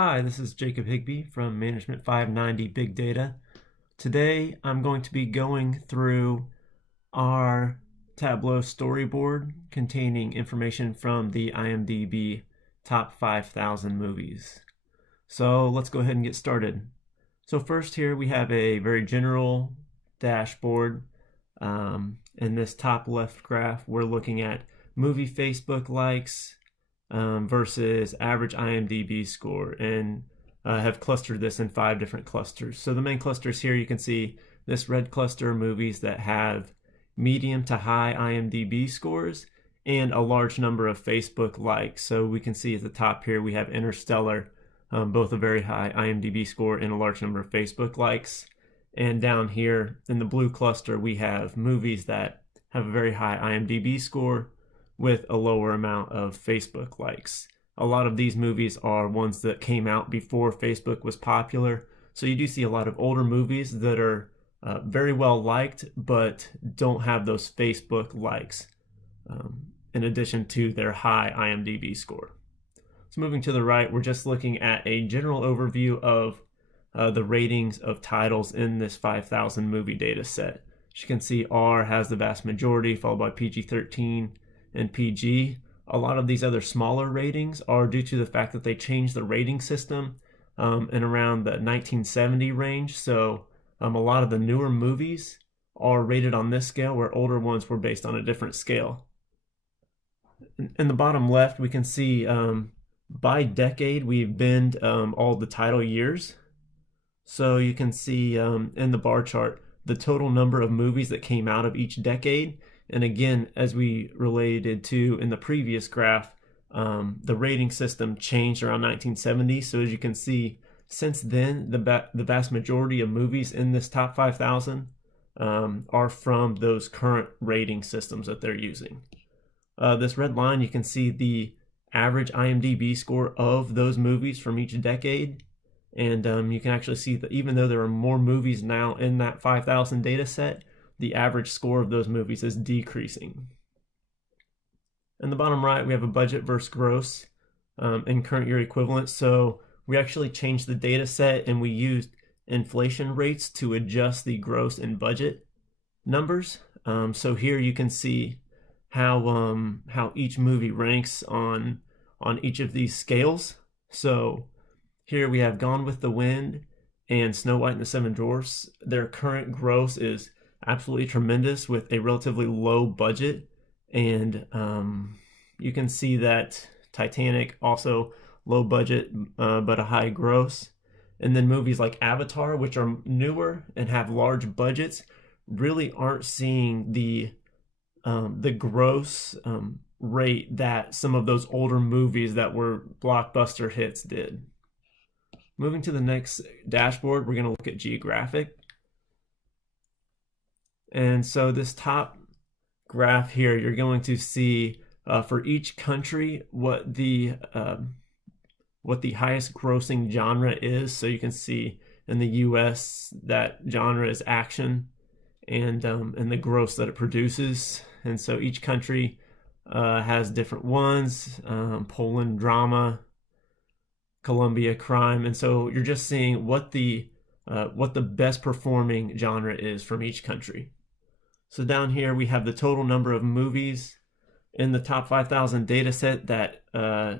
Hi, this is Jacob Higbee from Management 590 Big Data. Today I'm going to be going through our Tableau storyboard containing information from the IMDB top 5,000 movies. So let's go ahead and get started. So first here we have a very general dashboard. In this top left graph we're looking at movie Facebook likes, versus average IMDB score, and have clustered this in 5 different clusters. So the main clusters here, you can see this red cluster movies that have medium to high IMDB scores and a large number of Facebook likes. So we can see at the top here we have Interstellar, both a very high IMDB score and a large number of Facebook likes. And down here in the blue cluster we have movies that have a very high IMDB score with a lower amount of Facebook likes. A lot of these movies are ones that came out before Facebook was popular. So you do see a lot of older movies that are very well liked, but don't have those Facebook likes, in addition to their high IMDb score. So moving to the right, we're just looking at a general overview of the ratings of titles in this 5,000 movie data set. As you can see, R has the vast majority, followed by PG-13 and PG. A lot of these other smaller ratings are due to the fact that they changed the rating system in around the 1970 range. So a lot of the newer movies are rated on this scale, where older ones were based on a different scale. In the bottom left, we can see by decade we've binned all the title years. So you can see in the bar chart the total number of movies that came out of each decade. And again, as we related to in the previous graph, the rating system changed around 1970. So as you can see, since then, the vast majority of movies in this top 5,000 are from those current rating systems that they're using. This red line, you can see the average IMDb score of those movies from each decade. And you can actually see that even though there are more movies now in that 5,000 data set, the average score of those movies is decreasing. In the bottom right, we have a budget versus gross in current year equivalent. So we actually changed the data set and we used inflation rates to adjust the gross and budget numbers. So here you can see how each movie ranks on each of these scales. So here we have Gone with the Wind and Snow White and the Seven Dwarfs. Their current gross is absolutely tremendous with a relatively low budget, and you can see that Titanic also low budget but a high gross. And then movies like Avatar, which are newer and have large budgets, really aren't seeing the gross rate that some of those older movies that were blockbuster hits did. Moving to the next dashboard, we're going to look at geographic. And so this top graph here, you're going to see for each country what the highest grossing genre is. So you can see in the US that genre is action, and the gross that it produces. And so each country has different ones. Poland, drama. Colombia, crime. And so you're just seeing what the best performing genre is from each country. So down here we have the total number of movies in the top 5,000 data set that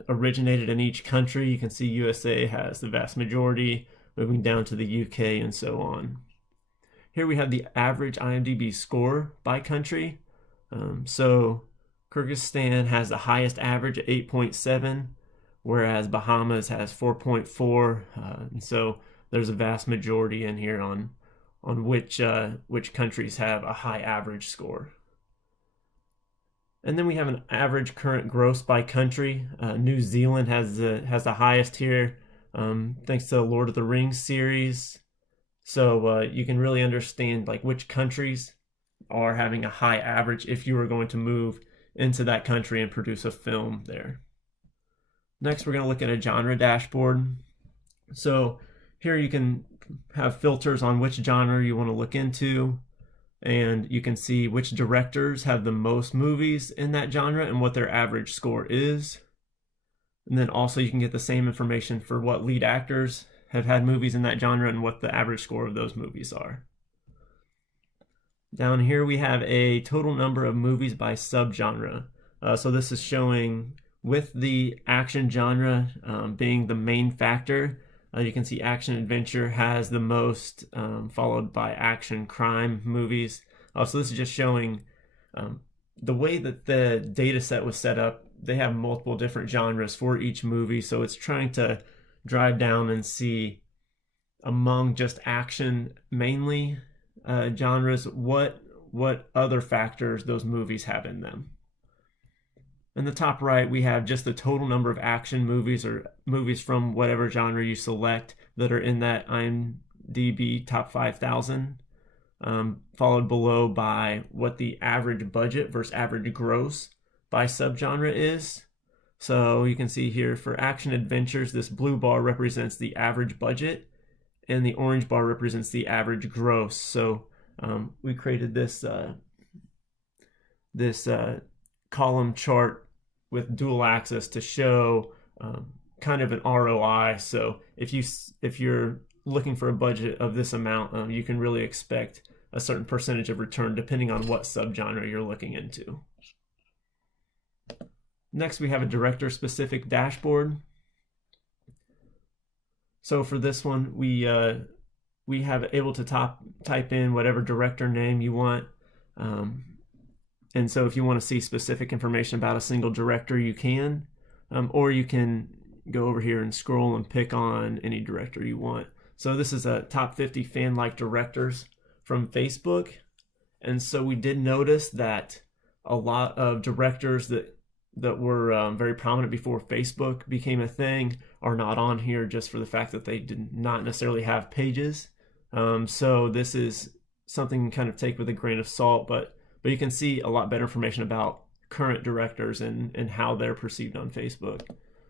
originated in each country. You can see USA has the vast majority, moving down to the UK and so on. Here we have the average IMDb score by country. So Kyrgyzstan has the highest average at 8.7, whereas Bahamas has 4.4. And so there's a vast majority in here on which countries have a high average score. And then we have an average current gross by country. New Zealand has the highest here, thanks to the Lord of the Rings series. So you can really understand like which countries are having a high average if you were going to move into that country and produce a film there. Next, we're going to look at a genre dashboard. So here you can have filters on which genre you want to look into, and you can see which directors have the most movies in that genre and what their average score is. And then also you can get the same information for what lead actors have had movies in that genre and what the average score of those movies are. Down here we have a total number of movies by subgenre. So this is showing with the action genre being the main factor. You can see action adventure has the most, followed by action crime movies. So this is just showing the way that the data set was set up. They have multiple different genres for each movie, so it's trying to drive down and see among just action mainly genres what other factors those movies have in them. In the top right, we have just the total number of action movies or movies from whatever genre you select that are in that IMDB top 5,000, followed below by what the average budget versus average gross by subgenre is. So you can see here for action adventures, this blue bar represents the average budget and the orange bar represents the average gross. So we created this column chart with dual axis to show kind of an ROI. So if you're looking for a budget of this amount, you can really expect a certain percentage of return depending on what subgenre you're looking into. Next, we have a director-specific dashboard. So for this one, we have able to type in whatever director name you want. And so if you want to see specific information about a single director, you can. Or you can go over here and scroll and pick on any director you want. So this is a top 50 fan-like directors from Facebook. And so we did notice that a lot of directors that were very prominent before Facebook became a thing are not on here just for the fact that they did not necessarily have pages. So this is something you can kind of take with a grain of salt, but you can see a lot better information about current directors and how they're perceived on Facebook.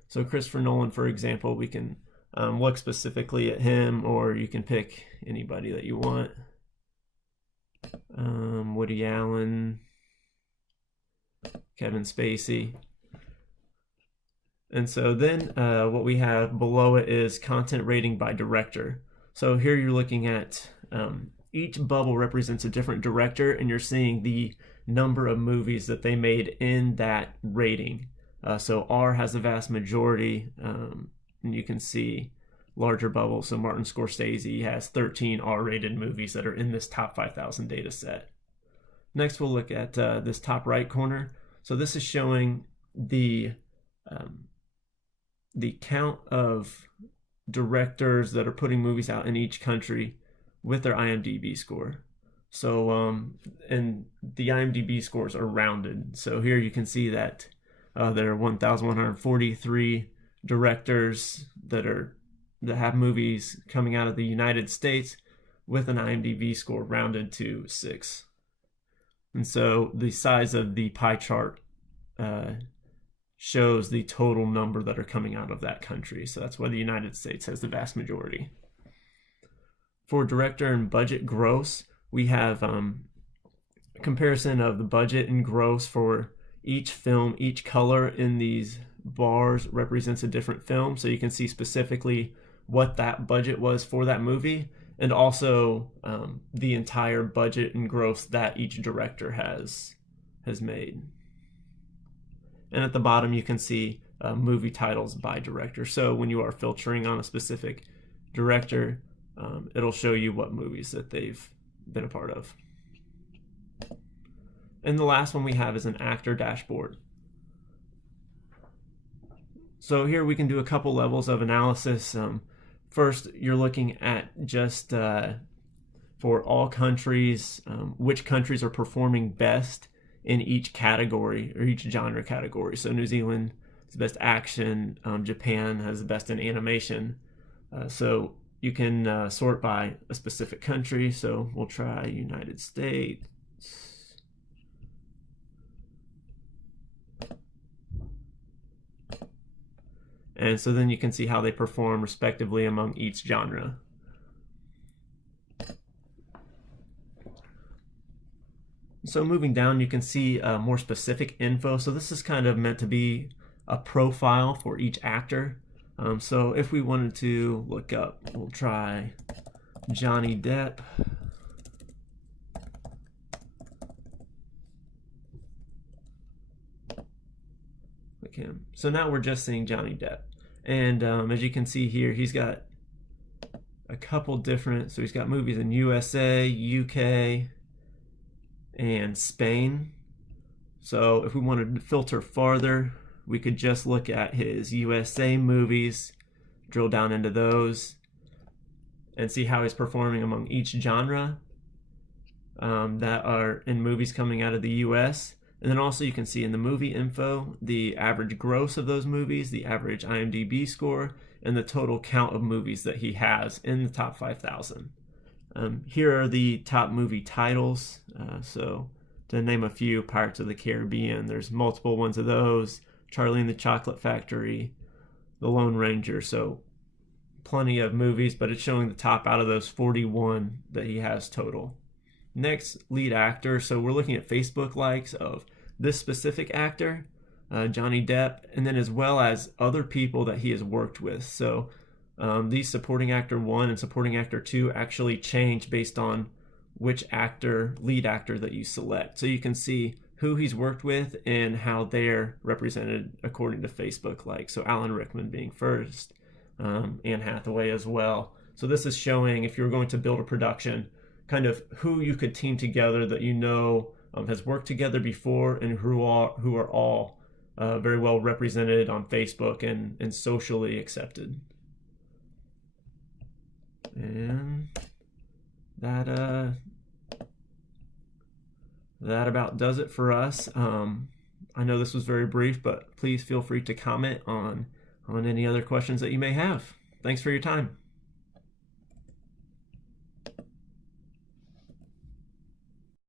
So Christopher Nolan, for example, we can look specifically at him, or you can pick anybody that you want. Woody Allen, Kevin Spacey. And so then what we have below it is content rating by director. So here you're looking at each bubble represents a different director, and you're seeing the number of movies that they made in that rating. So R has the vast majority, and you can see larger bubbles. So Martin Scorsese has 13 R-rated movies that are in this top 5,000 data set. Next, we'll look at this top right corner. So this is showing the count of directors that are putting movies out in each country with their IMDb score. So and the IMDb scores are rounded. So here you can see that there are 1,143 directors that have movies coming out of the United States with an IMDb score rounded to 6. And so the size of the pie chart shows the total number that are coming out of that country. So that's why the United States has the vast majority. For director and budget gross, we have a comparison of the budget and gross for each film. Each color in these bars represents a different film, so you can see specifically what that budget was for that movie, and also the entire budget and gross that each director has made. And at the bottom you can see movie titles by director. So when you are filtering on a specific director, it'll show you what movies that they've been a part of. And the last one we have is an actor dashboard. So here we can do a couple levels of analysis. First, you're looking at just for all countries, which countries are performing best in each category or each genre category. So New Zealand is the best action, Japan has the best in animation. So you can sort by a specific country. So we'll try United States. And so then you can see how they perform respectively among each genre. So moving down, you can see more specific info. So this is kind of meant to be a profile for each actor. So if we wanted to look up, we'll try Johnny Depp. Click him. So now we're just seeing Johnny Depp. And as you can see here, he's got a couple different, so he's got movies in USA, UK, and Spain. So if we wanted to filter farther, we could just look at his USA movies, drill down into those, and see how he's performing among each genre that are in movies coming out of the US. And then also you can see in the movie info the average gross of those movies, the average IMDB score, and the total count of movies that he has in the top 5,000. Here are the top movie titles. So to name a few, Pirates of the Caribbean, there's multiple ones of those. Charlie and the Chocolate Factory, The Lone Ranger. So plenty of movies, but it's showing the top out of those 41 that he has total. Next, lead actor. So we're looking at Facebook likes of this specific actor, Johnny Depp, and then as well as other people that he has worked with. So these supporting actor 1 and supporting actor 2 actually change based on which actor, lead actor that you select. So you can see who he's worked with and how they're represented according to Facebook likes. So Alan Rickman being first, Anne Hathaway as well. So this is showing, if you're going to build a production, kind of who you could team together that you know has worked together before and who are all very well represented on Facebook and socially accepted. And that about does it for us. I know this was very brief, but please feel free to comment on any other questions that you may have. Thanks for your time.